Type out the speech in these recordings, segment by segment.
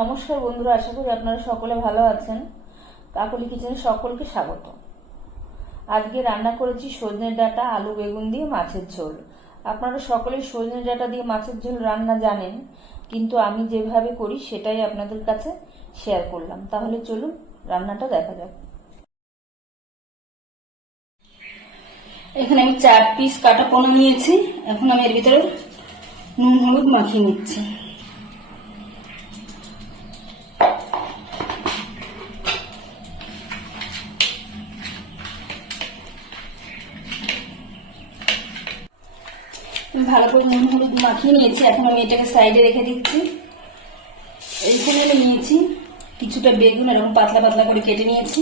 নমস্কার বন্ধুরা, আশা করি আপনারা সকলে ভালো আছেন। কাকলি কিচেনে সকলকে স্বাগত। আজকে রান্না করেছি সজনের ডাঁটা, আলু বেগুন দিয়ে মাছের ঝোল। আপনারা সকলেই সজনের ডাঁটা দিয়ে মাছের ঝোল রান্না জানেন, কিন্তু আমি যেভাবে করি সেটাই আপনাদের কাছে শেয়ার করলাম। তাহলে চলুন রান্নাটা দেখা যাক। এখানে আমি 4 পিস কাটা পোনা নিয়েছি। এখন আমি এর ভিতরে নুন হলুদ মাখিয়ে নিচ্ছি। ভালো করে নুন হলুদ মাখিয়ে নিয়েছি। এখন আমি এটাকে সাইডে রেখে দিচ্ছি। এইখানে আমি নিয়েছি কিছুটা বেগুন, এরকম পাতলা পাতলা করে কেটে নিয়েছি।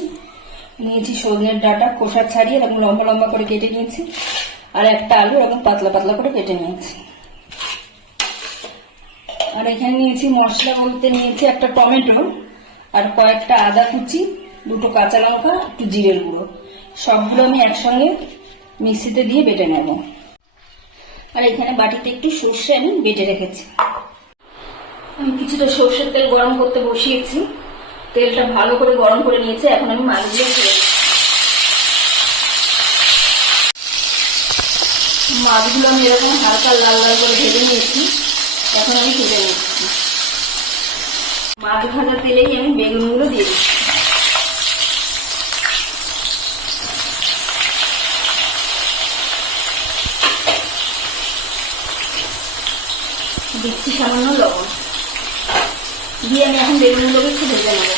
সজনের ডাঁটা খোসা ছাড়িয়ে এরকম লম্বা লম্বা করে কেটে নিয়েছি। আর একটা আলু এরকম পাতলা পাতলা করে কেটে নিয়েছি। আর এখানে নিয়েছি মশলা বলতে নিয়েছি একটা টমেটো আর কয়েকটা আদা কুচি, 2টো কাঁচা লঙ্কা, একটু জিরের গুঁড়ো। সবগুলো আমি একসঙ্গে মিক্সিতে দিয়ে বেটে নেব। আর এখানে বাটিতে একটু সর্ষে আমি বেটে রেখেছি। আমি কিছুটা সর্ষের তেল গরম করতে বসিয়েছি। তেলটা ভালো করে গরম করে নিয়েছি। এখন আমি মাছগুলো ছেড়ে দিচ্ছি। মাছগুলো আমি এরকম হালকা লাল লাল করে ভেজে নিয়েছি। এখন আমি তুলে নিচ্ছি। মাছ ভাজা তেলেই আমি বেগুনগুলো দিয়ে দিচ্ছি সামান্য লবণ দিয়ে আমি এখন বেগুনগুলোকে একটু ভেজে নেব।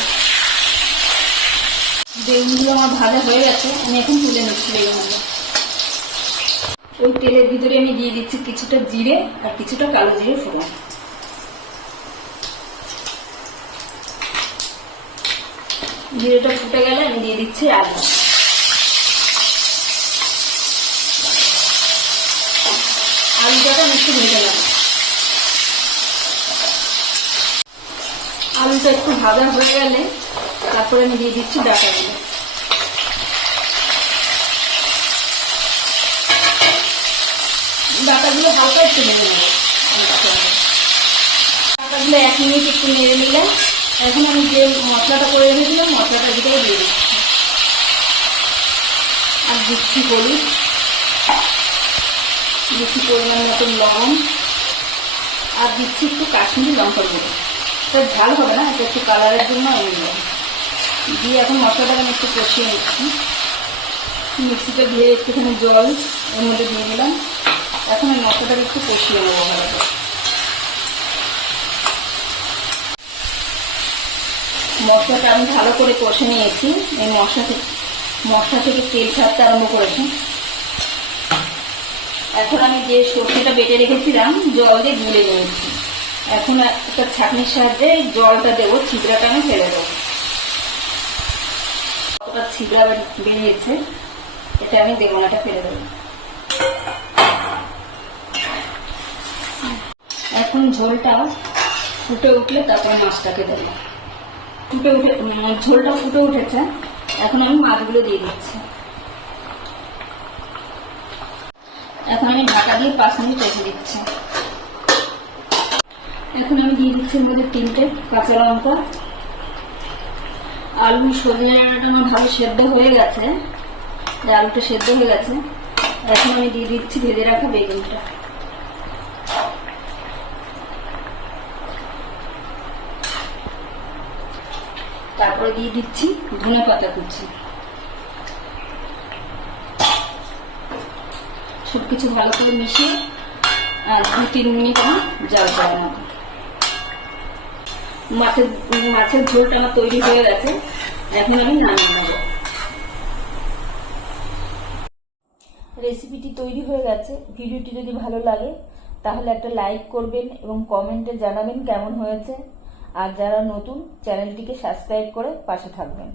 বেগুনগুলো আমার ভাজা হয়ে গেছে। আমি এখন তুলে নিচ্ছি বেগুনগুলো। ওই তেলের ভিতরে আমি দিয়ে দিচ্ছি কিছুটা জিরে আর কিছুটা কালো জিরে ফোড়ন। জিরেটা ফুটে গেলে আমি দিয়ে দিচ্ছি আলু। আলুটাকে আমি একটু ভেজে নেব। আলুটা একটু ভাজা হয়ে গেলে তারপরে আমি দিয়ে দিচ্ছি ডাঁটাগুলো। ডাঁটাগুলো হালকা একটু নেড়ে নেব। ডাঁটাগুলো 1 মিনিট একটু নেড়ে নিলাম। এখন আমি যে মশলাটা করে রেখেছিলাম মশলাটা ভিতরে দিয়ে দিচ্ছি। আর দিচ্ছি হলুদ, দিচ্ছি পরিমাণ মতন লবণ, আর দিচ্ছি একটু কাশ্মীরি লঙ্কার গুঁড়ো। এটা ঝাল হবে না, এটা একটু কালারের জন্য আমি দিলাম। দিয়ে এখন মশলাটাকে আমি একটু কষিয়ে নিচ্ছি। মিক্সিতে ধুয়ে একটুখানি জল এর মধ্যে দিয়ে দিলাম। এখন এই মশলাটাকে একটু কষিয়ে নেবো ভালো করে। মশলাটা আমি ভালো করে কষে নিয়েছি। এই মশলা থেকে তেল ছাড়তে আরম্ভ করেছি। এখন আমি যে সর্ষেটা বেটে রেখেছিলাম জল দিয়ে গুলে নিয়েছি। এখন একটা ছাঁকনির সাহায্যে জলটা দেবো, ছিদ্রাটা আমি ফেলে দেবো। কতটা ছিদ্রা বেরিয়েছে এটা আমি দেবো না, এটা ফেলে দেবো। এখন ঝোলটা ফুটে উঠলে তারপরে মাছটাকে দেবো। ঝোলটা ফুটে উঠেছে। এখন আমি মাছগুলো দিয়ে দিচ্ছি। এখন আমি ঢাকা দিয়ে 5 মিনিট রেখে দিচ্ছি। এখন আমি দিয়ে দিচ্ছি এর মধ্যে 3টে কাঁচা লঙ্কা। আলু সজনে ডাঁটাটা আমার ভালো সেদ্ধ হয়ে গেছে। আলুটা সেদ্ধ হয়ে গেছে। এখন আমি দিয়ে দিচ্ছি ভেজে রাখা বেগুনটা। তারপরে দিয়ে দিচ্ছি ধনেপাতা কুচি। সবকিছু ভালো করে মিশিয়ে আর 2-3 মিনিট আমি জাল করে নেব। মাছের ঝোলটা আমার তৈরি হয়ে গেছে। এখন আমি নামিয়ে নেব। রেসিপিটি তৈরি হয়ে গেছে। ভিডিওটি যদি ভালো লাগে তাহলে একটা লাইক করবেন এবং কমেন্টে জানাবেন কেমন হয়েছে। আর যারা নতুন চ্যানেলটিকে সাবস্ক্রাইব করে পাশে থাকবেন।